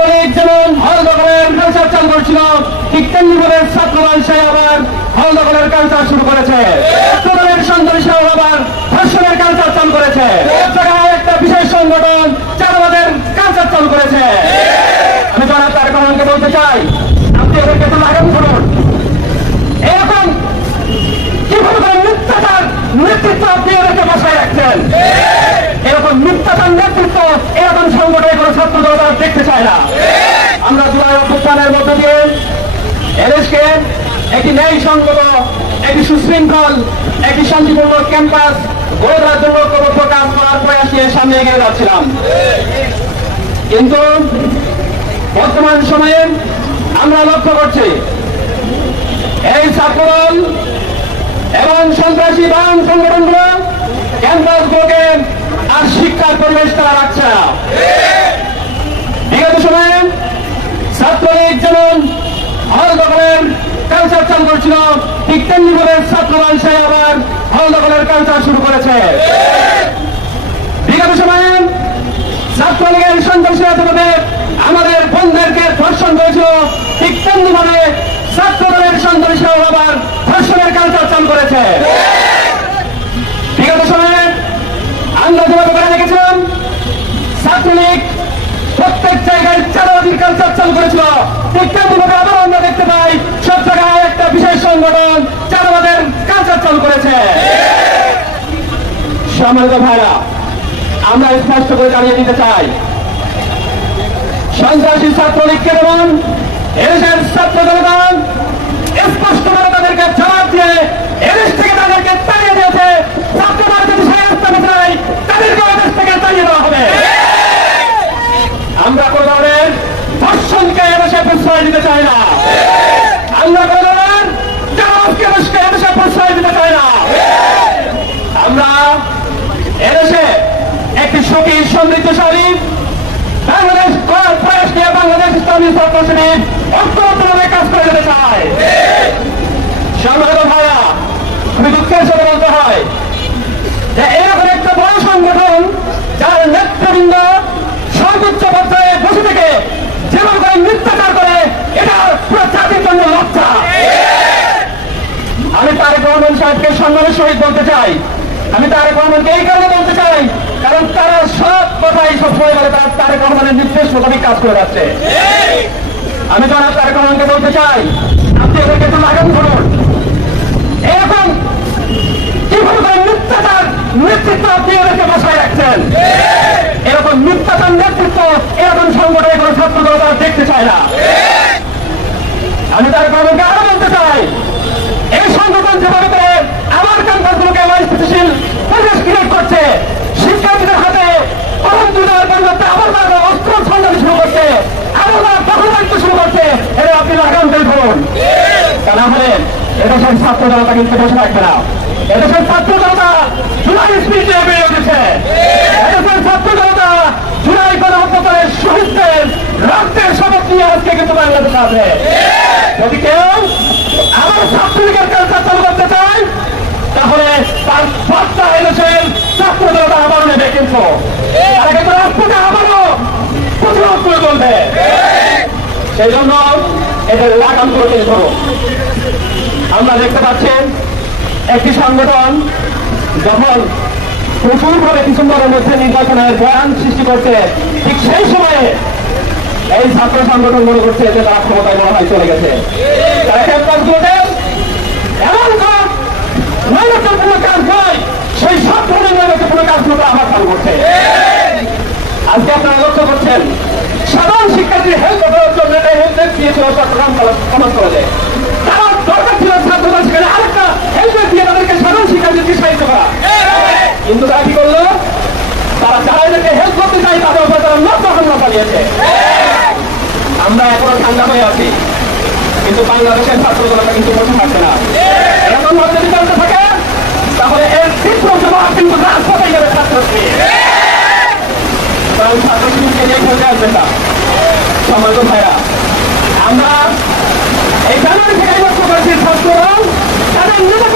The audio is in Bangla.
ছাত্রলীগ যেমন হল দখলের কালচার চালু করছিল, ঠিক তেমনি ভাবে ছাত্রদল সে আবার হল দখলের কালচার শুরু করেছে। ছাত্রদলের সন্ত্রাসী আবার ধর্ষণের কালচার চালু করেছে। এক জায়গায় একটা বিশেষ সংগঠন চাঁদাবাদের কালচার চালু করেছে। আমি জনাব তারেক রহমানকে বলতে চাই, আপনি ওদেরকে তো লাগাম করুন। এরকম কিভাবে করে মিথ্যাচার নেতৃত্ব আপনি ওদেরকে বসায় রাখছেন? এরকম মিথ্যাচার নেতৃত্ব এরকম সংগঠনে কোনো ছাত্র দল দেখতে চায় না। আমরা জুলাই অভ্যুত্থানের মধ্য দিয়ে এদেশকে একটি ন্যায় সংগত, একটি সুশৃঙ্খল, একটি শান্তিপূর্ণ ক্যাম্পাস গড়ে তোলার জন্য প্রকাশ করার প্রয়াস নিয়ে সামনে এগিয়ে যাচ্ছিলাম। কিন্তু বর্তমান সময়ে আমরা লক্ষ্য করছি এই ছাত্রদল এবং সন্ত্রাসী বাম সংগঠনগুলো ক্যাম্পাসগুলোকে আর শিক্ষার পরিবেশ তারা রাখছে না। বিগত সময়ে ছাত্রলীগ যেমন হল দখলের কালচার চালু করছিল, ঠিক তেমনি ভাবে ছাত্রদল সে আবার হল দখলের কালচার শুরু করেছে। বিগত সময়ে ছাত্রলীগের সন্ত্রাসীরা যেভাবে আমাদের বন্ধুদেরকে ধর্ষণ করেছিল, ঠিক তেমনি ভাবে ছাত্রদলের সন্ত্রাসীরা আবার ধর্ষণের কালচার চালু করেছে। বিগত সময়ে আমরা যেভাবে করে দেখেছিলাম ছাত্রলীগ প্রত্যেক জায়গায় চাঁদাবাজির কালচার চালু করেছিল, ঠিক তেমনি ভাবে আবার আমরা দেখতে পাই সব জায়গায় একটা বিশেষ সংগঠন চাঁদাবাদের কালচার চালু করেছে। সম্মানিত ভাইরা, আমরা স্পষ্ট করে জানিয়ে দিতে চাই, সন্ত্রাসী ছাত্রলীগকে যেমন এদেশের ছাত্র জনতা স্পষ্টভাবে তাদেরকে জবাব দিয়ে এদেশ থেকে তাদেরকে তাড়িয়ে দিয়েছে। ছাত্ররা যদি সেই রাস্তা চায় তাদেরকে এদেশ থেকে তাড়িয়ে দেওয়া হবে। আমরা কোন ধরনের ধর্ষণকে এদেশে প্রশ্রয় দিতে চাই না। আমরা কোন ধরনের চাঁদাবাজকে এদেশে প্রশ্রয় দিতে চাই না। আমরা এদেশে একটি সুখী সমৃদ্ধশালী বাংলাদেশ করার প্রয়াস নিয়ে বাংলাদেশ ইসলামী ছাত্র শিবির ঐক্যবদ্ধভাবে কাজ করে যেতে চায়। সম্মানিত ভাইরা, খুবই দুঃখের সাথে বলতে হয় যে এরকম একটা বড় সংগঠন যার নেতৃবৃন্দ সর্বোচ্চ পর্যায়ে বসে থেকে যেমন করে মিথ্যাচার করে, এটা পুরো জাতির জন্য লজ্জা। আমি তারেক রহমান সাহেবকে সম্মানের সহিত বলতে চাই, আমি তারেক রহমানকে এই কারণে বলতে চাই কারণ তারা সব কথাই সবসময় বলে তারা তারেক রহমানের নির্দেশ মোতাবেক কাজ করে যাচ্ছে। আমি জনাব তারেক রহমানকে বলতে চাই, আপনি ওদেরকে একটু লাগাম করুন। এরকম কিভাবে করে মিথ্যাচার নেতৃত্ব আপনি ওদেরকে বসায় রাখছেন? এরকম মিথ্যাচার নেতৃত্ব এরকম সংগঠনে কোনো ছাত্র দল দেখতে চায় না। আমি তারেক রহমানকে আরো বলতে চাই, এই সংগঠন যেভাবে করে আমার ক্যাম্পাসগুলোকে স্থিতিশীল পরিবেশ ক্রিয়েট করছে, শিক্ষার্থীদের হাতে কলম তুলে পরিবর্তে আবার অস্ত্র সন্ধান শুরু করছে, আবার দখলদারিত্ব শুরু করছে, এটা আপনি লাগাম বের করুন। তা না হলে এদেশের ছাত্র জনতা কিন্তু বসে থাকবে না। এদেশের ছাত্র জনতা জুলাই স্পিরিটে বেড়ে উঠেছে। এদেশের ছাত্র জনতা জুলাই গণঅভ্যুত্থানের শহীদদের রক্তের শপথ নিয়ে আজকে কিন্তু বাংলাদেশে আছে। যদি কেউ আবার ছাত্রলীগের কালচার চালু করতে চায় তাহলে তার বার্তা এদেশের ছাত্র জনতা আবার নেবে, কিন্তু তারা কিন্তু রাজপথে আবারও প্রতিরোধ করে চলবে। সেই জন্য এদের লাগাম করে তৈরি করুন। আমরা দেখতে পাচ্ছি একটি সংগঠন যখন প্রচুরভাবে ডিসেম্বরের মধ্যে নির্বাচনের বয়ান সৃষ্টি করছে, ঠিক সেই সময়ে এই ছাত্র সংগঠন মনে করছে যে তারা ক্ষমতায় মনে হয় চলে গেছে। তারা ক্যাম্পাসগুলোতে এমন নৈরাজ্যপূর্ণ কাজ নয়, সেই সব ধরনের নৈরাজ্যপূর্ণ কাজগুলো আবার চালু করছে। আজকে আপনারা লক্ষ্য করছেন সাধারণ শিক্ষার্থীর হেল্প করার জন্য হেল্প দিয়েছিল চট্টগ্রাম সমাজ কলেজে। তারা দরকার ছিল ছাত্ররা সেখানে আরেকটা হেল্প দিয়ে তাদেরকে সাধারণ শিক্ষার্থীকে সাহায্য করা, কিন্তু তারা কি করলো? তারা যারা এদেরকে হেল্প করতে চাই তাদের উপরে তারা লজ্জা হামলা চালিয়েছে। আমরা এখনো ঠান্ডা হয়ে আছি, কিন্তু বাংলাদেশের ছাত্রগুলো কিন্তু বসে থাকছে না। এরকম ভাবে যদি চলতে থাকে তাহলে এর তীব্র জবাব কিন্তু রাজপথে যাবে ছাত্রশ্রী। কারণ ছাত্রশ্রীকে নিয়ে খেলতে আসবেন না। সম্মানিত ভাইরা, আমরা এই জানুয়ারি থেকে লক্ষ্য করেছি ছাত্ররা তাদের নিজেকে